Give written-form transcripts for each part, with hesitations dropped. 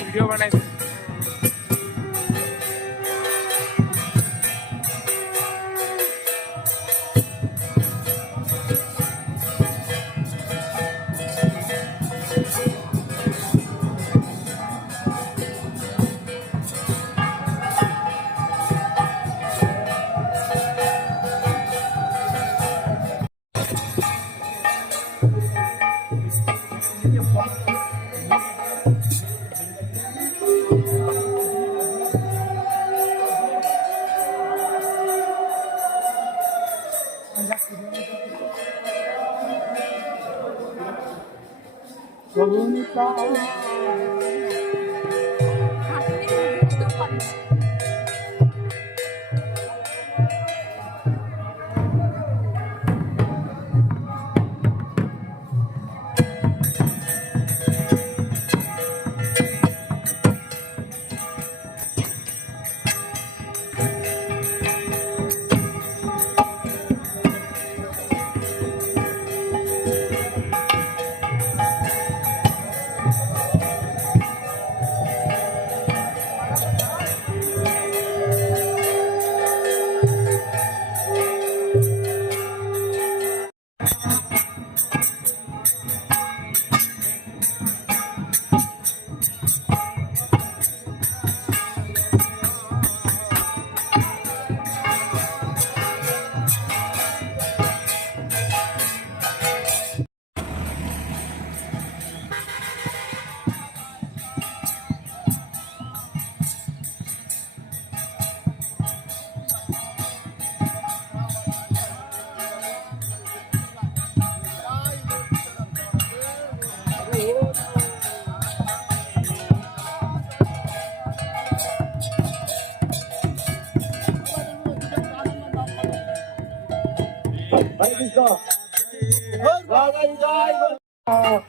Video বানাই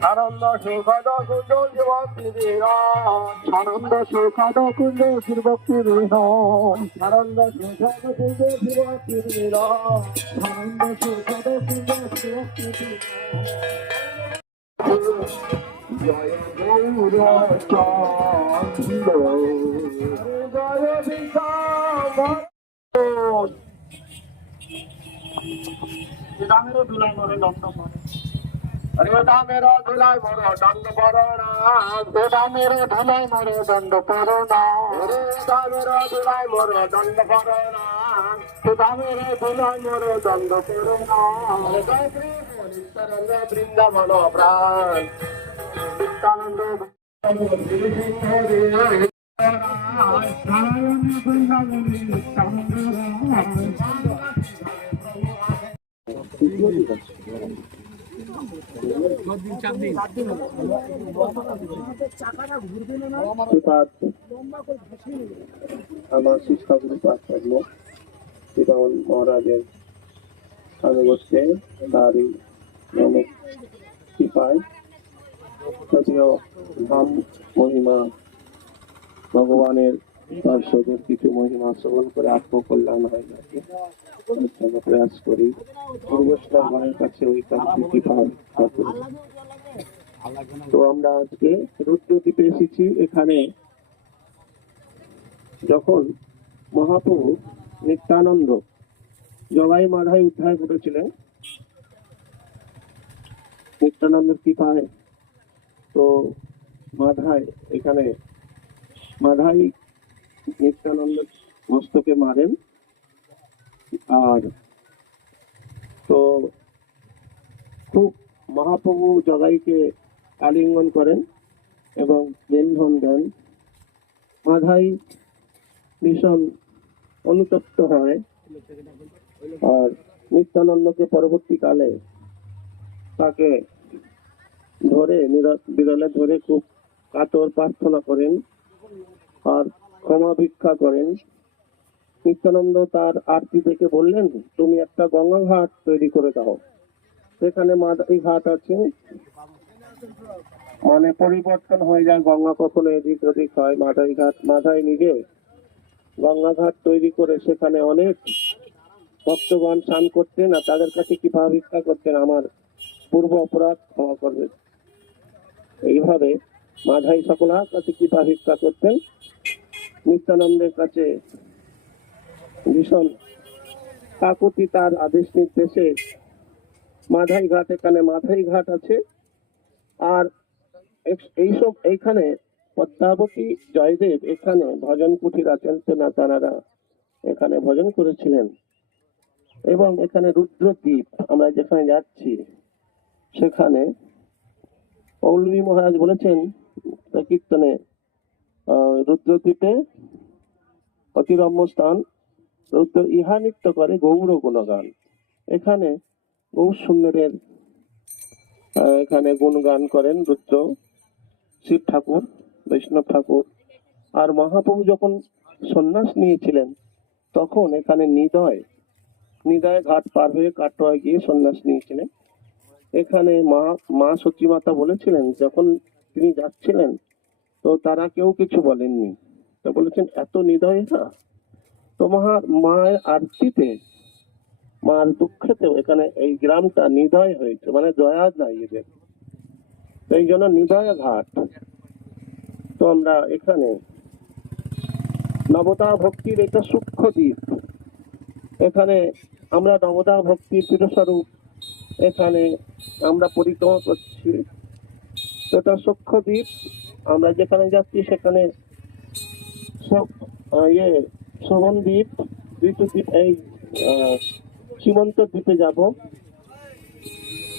আনন্দ সুখদ কুঞ্জ শিবক্তি আনন্দ সুখদ কুঞ্জ শিবক্তি আনন্দ সুখদ কুঞ্জ শিবক্তি আনন্দ সুখদ কুঞ্জ শিবক্তি জয় গৌর চন্দ্র জয় বিষ্ণু দুলাই মরে দণ্ড মরে রেদা মেরা ধুলাই মোর দণ্ড পরনা রেদা মেরা ধুলাই মোর দণ্ড পরনা রেদা মেরা ধুলাই মোর দণ্ড পরনা রেদা মেরা ধুলাই মোর দণ্ড পরনা গায়ত্রী মনিস্তরঙ্গ বৃন্দাবন প্রাণ নিত্যানন্দ নারায়ণী বৃন্দাবনী আমার শিক্ষাগুরু আচার্য শ্রীরাম মহারাজের আনুগত্যে তারই নামক কৃপায় যদিও ধাম মহিমা ভগবানের পার্শ্বদের কিছু মহিমা শ্রবণ করে আত্মকল্যাণ হয় নাকি প্রয়াস করি পূর্বশ্রমের কাছে ওই কাছে কৃপা করি। তো আমরা আজকে রুদ্রদ্বীপে এসেছি। এখানে যখন মহাপ্রভু নিত্যানন্দ জগাই মাধাই উদ্ধার করেছিলেন নিত্যানন্দের কৃপায়, তো মাধাই এখানে মাধাই নিত্যানন্দ মস্তকে মারেন। আর তো খুব মহাপ্রভু জগাইকে আলিঙ্গন করেন এবং বন্ধন দেন। মাধাই ভীষণ অনুতপ্ত হয় আর নিত্যানন্দকে পরবর্তীকালে তাকে ধরে বিরলে ধরে খুব কাতর প্রার্থনা করেন আর ক্ষমা ভিক্ষা করেন। নিত্যানন্দ তার আরতি দেখে বললেন, তুমি একটা গঙ্গা ঘাট তৈরি করে দাও। সেখানে মাধাই ঘাট আছে, মানে পরিবর্তন হয়ে যায়, গঙ্গা কখনো এদিক ওদিক হয়। মাধাই নিজে গঙ্গা ঘাট তৈরি করে সেখানে অনেক ভক্তগণ স্নান করতেন আর তাদের কাছে কৃপা ভিক্ষা করতেন, আমার পূর্ব অপরাধ ক্ষমা করবে। এইভাবে মাধাই সকলার কাছে কৃপা ভিক্ষা করতেন। নিত্যানন্দের কাছে ভীষণ কাকুতি তার আদেশ নির্দেশে মাধাই ঘাট, এখানে মাধাই ঘাট আছে। আর এইখানে পদ্মাবতী জয়দেব এখানে ভজন কুঠির আছেন, তেনারা এখানে ভজন করেছিলেন। এবং এখানে রুদ্রদ্বীপ, আমরা যেখানে যাচ্ছি সেখানে পৌলমী মহারাজ বলেছেন কীর্তনে, রুদ্রদ্বীপে অতিরম্য স্থান, রুদ্র ইহা নৃত্য করে গৌর গুণগান। এখানে গৌর সুন্দরের এখানে গুণগান করেন রুদ্র, শিব ঠাকুর, বৈষ্ণব ঠাকুর। আর মহাপ্রভু যখন সন্ন্যাস নিয়েছিলেন তখন এখানে নিদয় ঘাট পার হয়ে কাটোয়া গিয়ে সন্ন্যাস নিয়েছিলেন। এখানে মা সতী মাতা বলেছিলেন যখন তিনি যাচ্ছিলেন তো তারা কেউ কিছু বলেননি, তো বলেছেন এত নিদয় না, তোমার মায়ের আরতিতে, মার দুঃখেতেও এখানে এই গ্রামটা নিদয় হয়েছে, মানে দয়া নাই এদের, এই জন্য নিদয় ঘাট। তো আমরা এখানে নবদা ভক্তির এটা সূক্ষ্ম দ্বীপ, এখানে আমরা নবদা ভক্তির পীঠস্বরূপ এখানে আমরা পরিক্রমা করছি। এটা সূক্ষ্ম দ্বীপ, আমরা যেখানে যাচ্ছি সেখানে শ্রবণ দ্বীপ, দ্বীপ, এই সীমন্ত দ্বীপে যাব।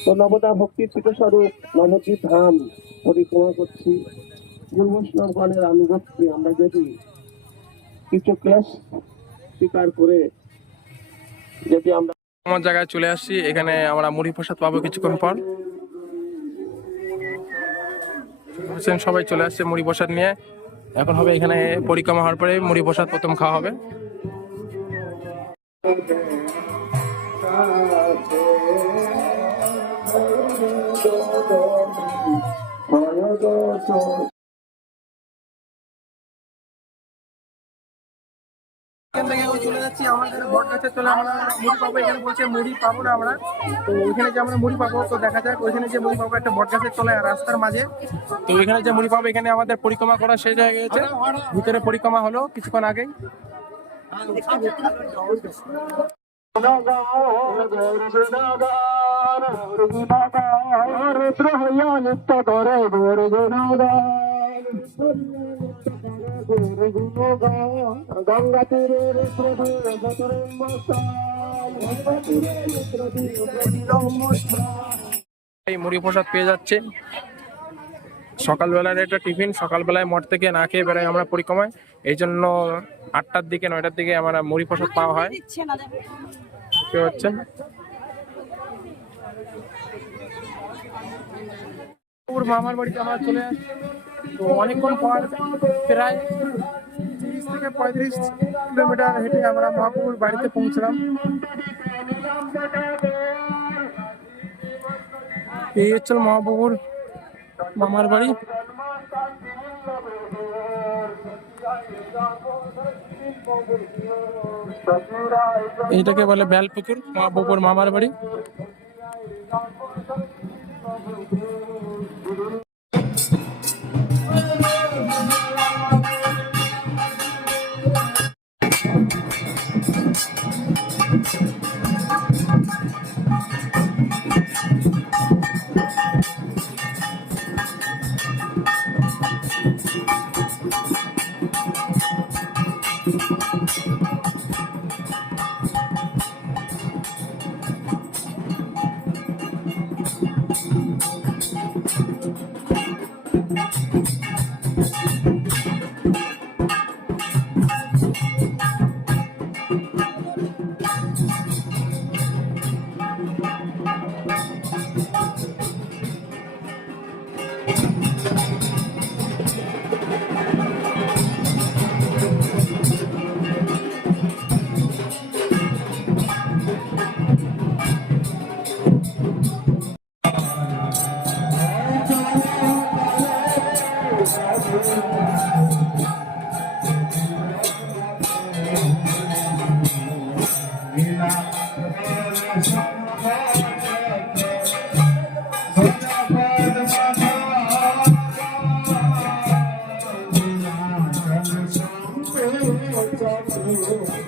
তো নবদা ভক্তির পীঠস্বরূপ নবদ্বীপ ধাম পরিক্রমা করছি। গুরু বৈষ্ণবগণের আনুগত্যে আমরা যদি কিছু ক্লেশ স্বীকার করে যদি আমরা আমার জায়গায় চলে আসছি, এখানে আমরা মুড়ি প্রসাদ পাবো কিছুক্ষণ পর। সবাই চলে আসছে মুড়ি প্রসাদ নিয়ে, এখন হবে এখানে পরিক্রমা হওয়ার পরে মুড়ি প্রসাদ প্রথম খাওয়া হবে। এখান থেকে চলে যাচ্ছি আমাদের বট গাছের তলে, আমরা মুড়ি পাবো। এখানে বলছে মুড়ি পাবো না আমরা, তো ওইখানে যে আমরা মুড়ি পাবো, তো দেখা যাক ওইখানে যে মুড়ি পাবো একটা বট গাছের তলে রাস্তার মাঝে। তো ওইখানে যে মুড়ি পাবো, এখানে আমাদের পরিক্রমা করা শেষ হয়ে গেছে, ভিতরে পরিক্রমা হলো কিছুক্ষণ আগেই। গঙ্গা তীরের এই মুড়ি প্রসাদ পেয়ে যাচ্ছে সকালবেলার একটা টিফিন। সকালবেলায় মঠ থেকে না খেয়ে বেরোয় আমরা পরিক্রমায়, এই জন্য 8টার দিকে 9টার দিকে আমরা মুড়ি প্রসাদ পাওয়া হয়। কি হচ্ছে মামার বাড়িতে আমরা চলে আসছি, তো অনেকক্ষণ পর প্রায় 30 থেকে 35 কিলোমিটার হেঁটে আমরা মহাপ্রভুর বাড়িতে পৌঁছলাম। এই হচ্ছে মহাপ্রভুর মামার বাড়ি। এইটাকে বলে বেলপুকুর, মহাপ্রভুর মামার বাড়ি। Thank you.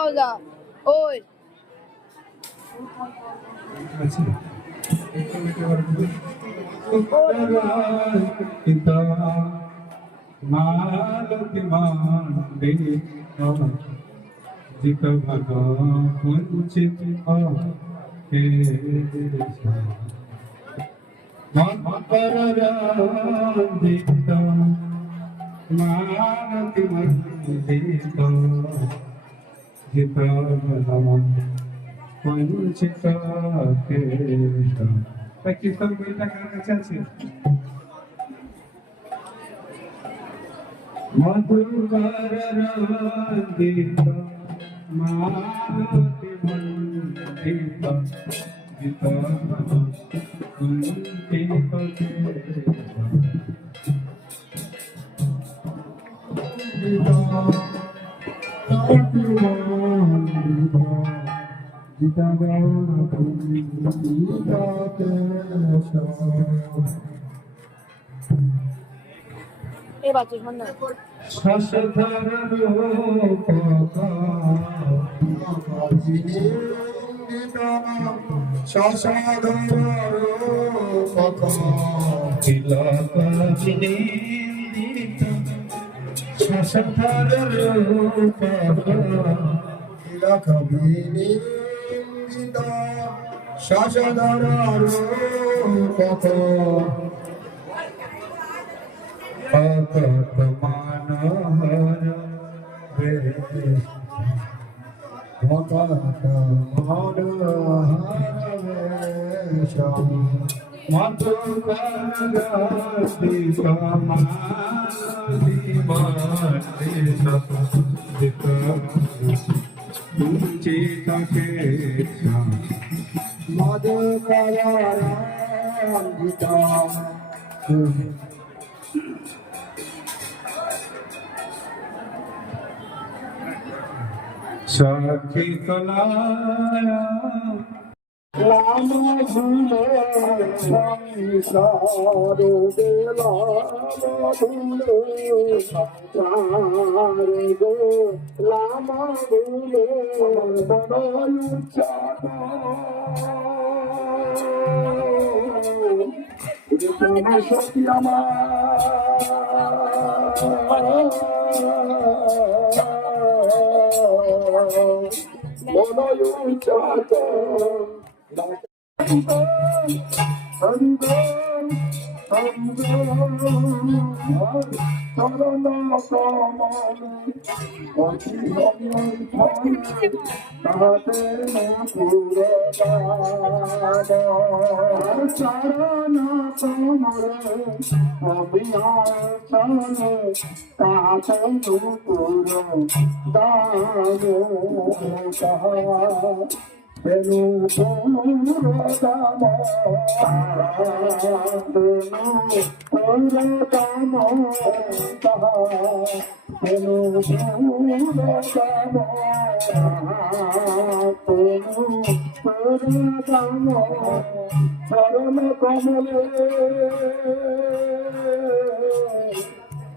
দাও যা ওই মালতি মান্ডে জিত ভাগা কুঞ্চিত হে মন পরারাধিত মালতি মান্ডে জিত ভাগা কুঞ্চিত হে তাই কীর্তন বইটা কার কাছে আছে? মধুকর রঞ্জিত মালতি মণ্ডিত জিত কুঞ্চিত জিতা এ বাচ্চা শোন না শশধর সাক্ষী তলায়া লাম ভুলে সংসার লাম ভুলে সংসার গো লাম ভুলে মনোচ্চার সত্যি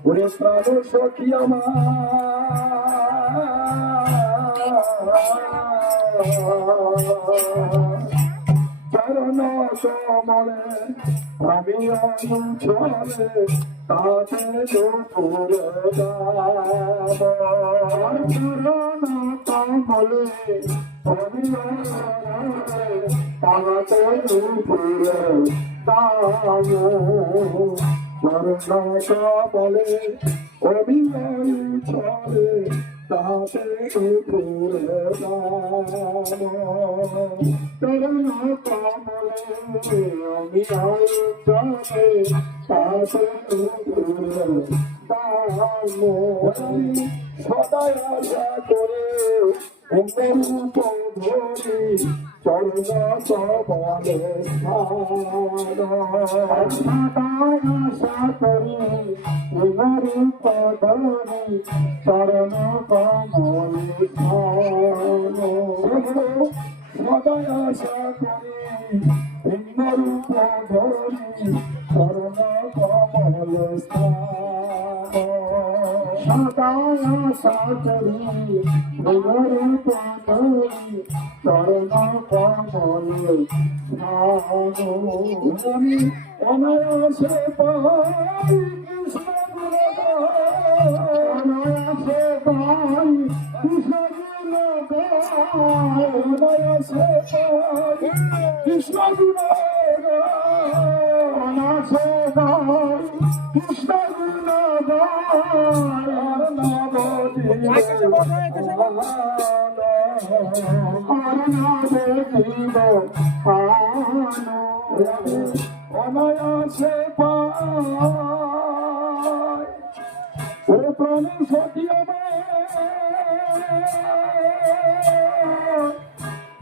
ওরে প্রাণ সখী চরণ কমলে আমি চলে তাতে চরণ কমলে আমি তাতে চরণ কমলে অভিনয় চলে তাতে চরণ কমলে অভিনয় চলে তাতে সদায় আশা করে রূপ ধরি চরণ কমলে আশা করি রূপ ধরি চরণ কমলে সদায় আশা করি রূপ ধরি চরণ কমলে সদা সাচরি ভগরে পাতরি চরণ কমলে আমি অনায়াসে পাই কৃষ্ণ গুণগান অনায়াসে পাই কৃষ্ণ গুণগান অনায়াসে পাই কৃষ্ণ গুণগান অনায়াসে পাই কৃষ্ণ গুণগান অনায়াসে পায় ওরে প্রাণ সখী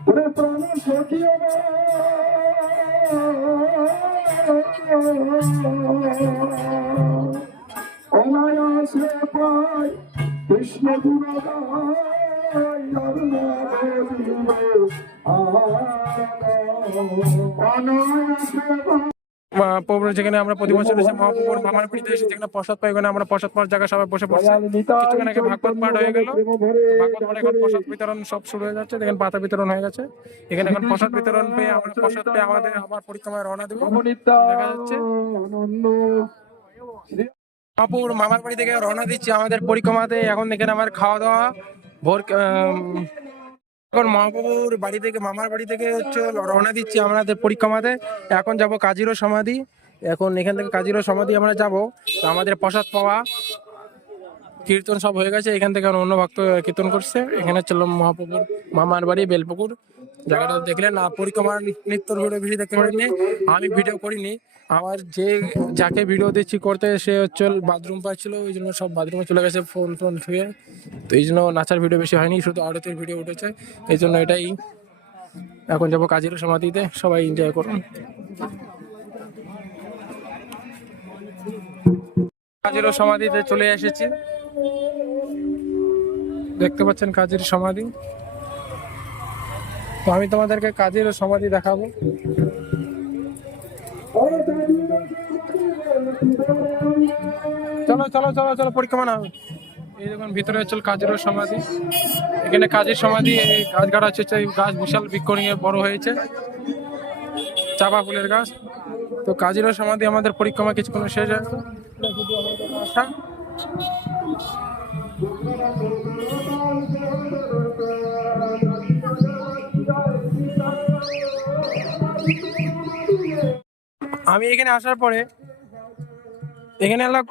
ওরে প্রাণ সখী অনায়াসে পায় কৃষ্ণ গুণগান মহাপ্রভুর যেখানে আমরা প্রতি বছর এসে মহাপ্রভুর মামার বাড়িতে এসে যেখানে প্রসাদ পাই ওখানে আমরা প্রসাদ পাওয়ার জায়গা সবাই বসে পড়ছি। কিছুক্ষণ আগে ভাগবত পাঠ হয়ে গেল, ভাগবত পাঠ এখন প্রসাদ বিতরণ সব শুরু হয়ে যাচ্ছে। দেখেন পাতা বিতরণ হয়ে গেছে। এখানে এখন প্রসাদ বিতরণ পেয়ে আমরা প্রসাদ পেয়ে আমাদের আবার পরিক্রমায় রওনা দেবো। দেখা যাচ্ছে মহাপ্রভুর মামার বাড়ি থেকে রওনা দিচ্ছি আমাদের পরিক্রমাতে। এখন এখানে আমার খাওয়া দাওয়া ভোর এখন মহাপ্রভুর বাড়ি থেকে মামার বাড়ি থেকে হচ্ছে রওনা দিচ্ছি আমাদের পরিক্রমাতে। এখন যাব কাজিরো সমাধি। এখন এখান থেকে কাজিরো সমাধি আমরা যাব। তো আমাদের প্রসাদ পাওয়া কীর্তন সব হয়ে গেছে। এখান থেকে অন্য ভক্ত কীর্তন করছে। এখানে চললাম মহাপ্রভুর মামার বাড়ি বেলপুকুর। জায়গাটা দেখলেন। পরিক্রমার নৃত্যর ভিডিও বেশি দেখতে পারিনি, আমি ভিডিও করিনি। আমার যাকে ভিডিও দিচ্ছি করতে সে হচ্ছে বাথরুম পাচ্ছিল, ওই জন্য সব বাথরুমে চলে গেছে ফোন টোন ছুঁয়ে। তো এই জন্য নাচার ভিডিও বেশি হয়নি, শুধু আরতির ভিডিও উঠেছে। এই জন্য এটাই। এখন যাবো কাজিরো সমাধিতে, সবাই এনজয় করুন। কাজিরো সমাধিতে চলে এসেছি, দেখতে পাচ্ছেন কাজির সমাধি। তো আমি তোমাদেরকে কাজির সমাধি দেখাবো। চলো চলো চলো চলো পরিক্রমা না। এই দেখুন ভিতরে চল কাজির সমাধি। এখানে কাজীর সমাধি, এই গাছ গাড়া হচ্ছে, এই গাছ বিশাল বৃক্ষ নিয়ে বড় হয়েছে, চাপা ফুলের গাছ। তো কাজির সমাধি আমাদের পরিক্রমা কিছুক্ষণ শেষ হয়। আমি এখানে আসার পরে এখানে একটা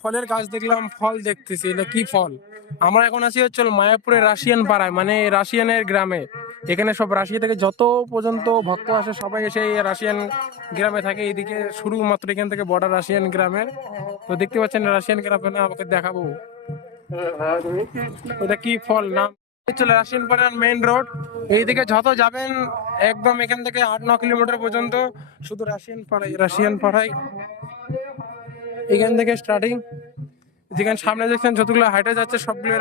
ফলের গাছ দেখলাম, ফল দেখতেছি। এটা কি ফল? আমরা এখন আছি হচ্ছে মায়াপুরের রাশিয়ান পাড়ায়, মানে রাশিয়ানের গ্রামে। এখানে সব রাশিয়া থেকে যত পর্যন্ত ভক্ত আসে সবাই এসে রাশিয়ান গ্রামে থাকে। এইদিকে শুধুমাত্র এখান থেকে বর্ডার রাশিয়ান গ্রামের। তো দেখতে পাচ্ছেন রাশিয়ান গ্রামে, না আমাকে দেখাবো এটা কি ফল। নাম চলে রাশিয়ান পাড়ার মেইন রোড। এইদিকে যত যাবেন একদম এখান থেকে 8-9 কিলোমিটার পর্যন্ত শুধু রাশিয়ান পাড়াই। এখান থেকে স্টার্টিং। যেখানে সামনে দেখছেন যতগুলো হাইটে যাচ্ছে সবগুলো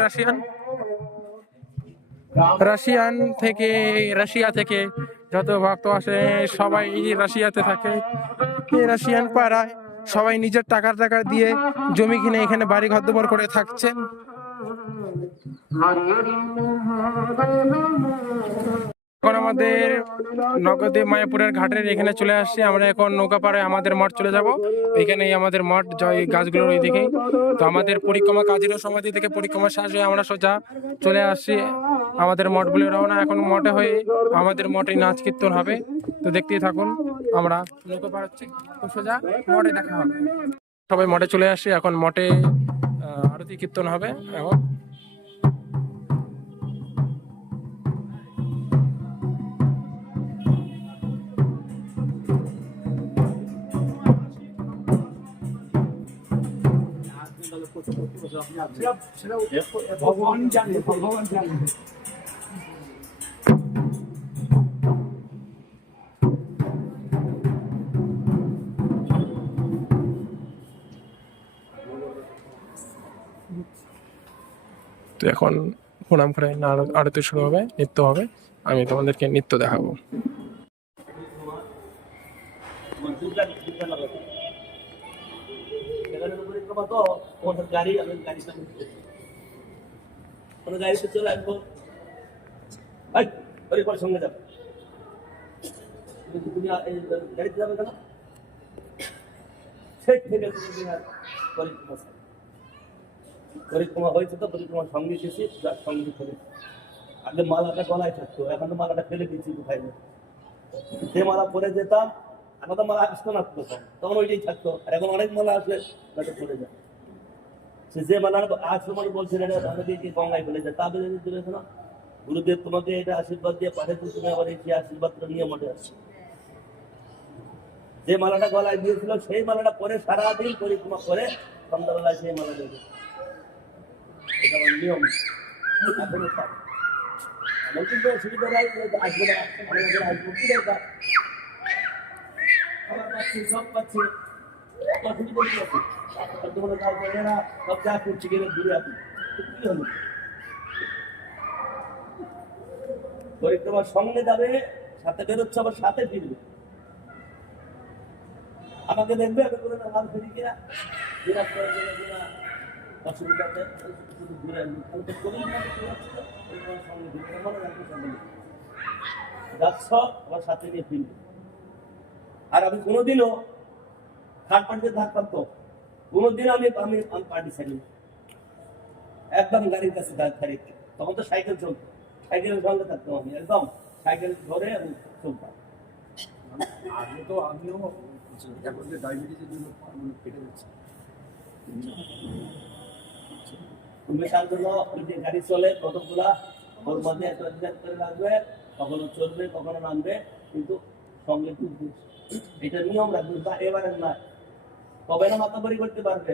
রাশিয়া থেকে যত ভক্ত আসে সবাই রাশিয়াতে থাকে। এই রাশিয়ান পাড়ায় সবাই নিজের টাকা দিয়ে জমি কিনে এখানে বাড়ি ঘর করে থাকছেন। এখন আমাদের নগদে মায়াপুরের ঘাটের এখানে চলে আসছি আমরা। এখন নৌকা পাড়ে আমাদের মঠ চলে যাব। এখানেই আমাদের মঠ, জয় গাছগুলোর ওই দিকেই। তো আমাদের পরিক্রমা কাজিরো সমাধি থেকে পরিক্রমা শেষ হয়ে আমরা সোজা চলে আসছি আমাদের মঠ বলে রওনা। এখন মঠে হয়ে আমাদের মঠে নাচ কীর্তন হবে। তো দেখতেই থাকুন। আমরা নৌকা পাড় হচ্ছে, তো সোজা মঠে দেখা হবে। সবাই মঠে চলে আসছি। এখন মঠে আরতি কীর্তন হবে। এখন ভগবান জানে, ভগবান জানে। তো এখন প্রণাম করে আরতি শুরু হবে, নৃত্য হবে। আমি তোমাদেরকে নৃত্য দেখাবো। পরিক্রমা তো তোমাদের গাড়ি আমি গাড়ি সামনে কোনো গাড়িতে চলে আসবো ভাই পরে সঙ্গে যাবো কিন্তু তুমি গাড়িতে যাবে কেন সেই থেকে তুমি আর পরিক্রমা হয়েছে তো পরিক্রমার সঙ্গে এসেছি যার সঙ্গে ফেলে আগে মালাটা গলায় থাকতো এখন তো মালাটা ফেলে দিচ্ছি কোথায় না যে মালা পরে যেতাম এখন তো মালা আসতো না তখন ওইটাই থাকতো আর এখন অনেক মালা আসলে তাতে পড়ে যায় সে যে মালা আসলে মানে বলছেন এটা ধানে দিয়ে গঙ্গায় ফেলে যায় তা বেঁধে দিয়েছে না গুরুদেব তোমাকে এটা আশীর্বাদ দিয়ে পাঠাতে তুমি আবার এই আশীর্বাদটা নিয়ে মনে আসছে যে মালাটা গলায় দিয়েছিল সেই মালাটা পরে সারাদিন পরিক্রমা করে সন্ধ্যাবেলায় সেই মালা দেবে এটা আমার নিয়ম এখনো থাকে আমার কিন্তু অসুবিধা নাই আসবে না আমাদের আসবো কি দরকার খাবার পাচ্ছি সব পাচ্ছি অসুবিধা কি আছে তোমাদের কাউকে এরা সব যা করছি গেলে দূরে আপনি কি হলো পরিক্রমার সঙ্গে যাবে সাথে বেরোচ্ছে আবার সাথে ফিরবে আমাকে দেখবে আমি করে লাল ফিরি কিনা বিরাট করে কিনা অসুবিধাতে ঘুরে যাচ্ছ আমার সাথে নিয়ে ফিরবে আর আমি কোনোদিনও থার্ড পার্টিতে থাকতাম তো কোনোদিনও আমি আমি আমি পার্টি ছাড়ি একদম গাড়ির কাছে গাড়িতে তখন তো সাইকেল চলতো সাইকেলের সঙ্গে থাকতাম আমি একদম সাইকেল ধরে আমি চলতাম আগে তো আমিও এখন যে ডায়াবেটিসের জন্য কেটে যাচ্ছে তুমি তার জন্য যে গাড়ি চলে কতগুলা ওর মধ্যে একটা করে রাখবে কখনো চলবে কখনো নামবে কিন্তু সঙ্গে টুকবে এটা নিয়ম রাখবে বা এবারে না কবে না মাতাবাড়ি করতে পারবে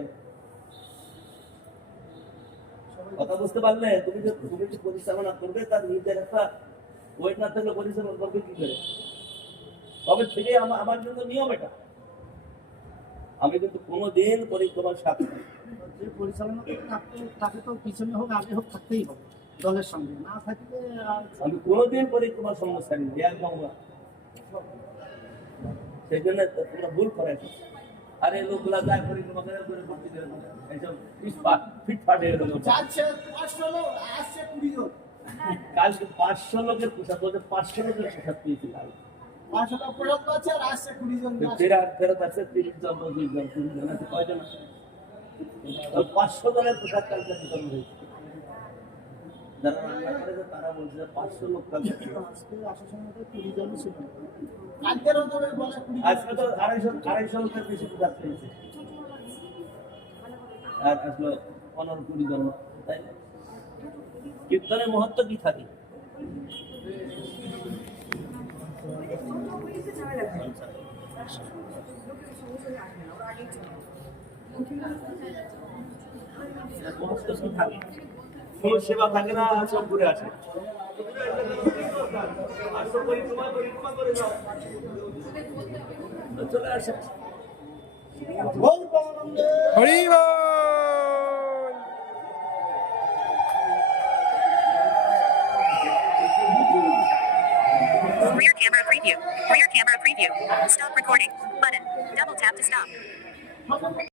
কথা বুঝতে পারলে তুমি যে পরিচালনা করবে তার নিজের একটা ওয়েট না থাকলে পরিচালনা করবে কি করে তবে থেকে আমার জন্য নিয়ম এটা আমি কিন্তু কোনোদিন পরিক্রমার সাথে যে পরিচালনা করতে তাকে তো পিছনে হোক আগে হোক থাকতেই হবে দলের সঙ্গে না থাকলে আমি কোনোদিন পরিক্রমার সঙ্গে ছাড়ি একদম না সেই জন্য তোমরা ভুল করেছো আর এই লোকগুলা যায় পরিক্রমা করে ভর্তি করে এইসব ফিটফাট হয়ে গেল কালকে 500 লোকের পোশাক বলতে 500 লোকের পোশাক পেয়েছি কাল ফেরত আছে 30 জন 20 জন 30 জন আছে কয়জন আছে 500 জনের পোশাক কালকে বিতরণ হয়েছে যারা রান্না করেছে তারা বলছে 500 লোক কালকে আসার সময় 30 জন ছিল আজকে তো 250 লোকের বেশি পোশাক পেয়েছে আর আসলো 15-20 জন তাই কীর্তনের মহত্ব কি থাকে কোন সেবা থাকে না সব ঘুরে আসে চলে আসে হরি বল Rear camera preview. Rear camera preview. Stop recording. Button. Double tap to stop.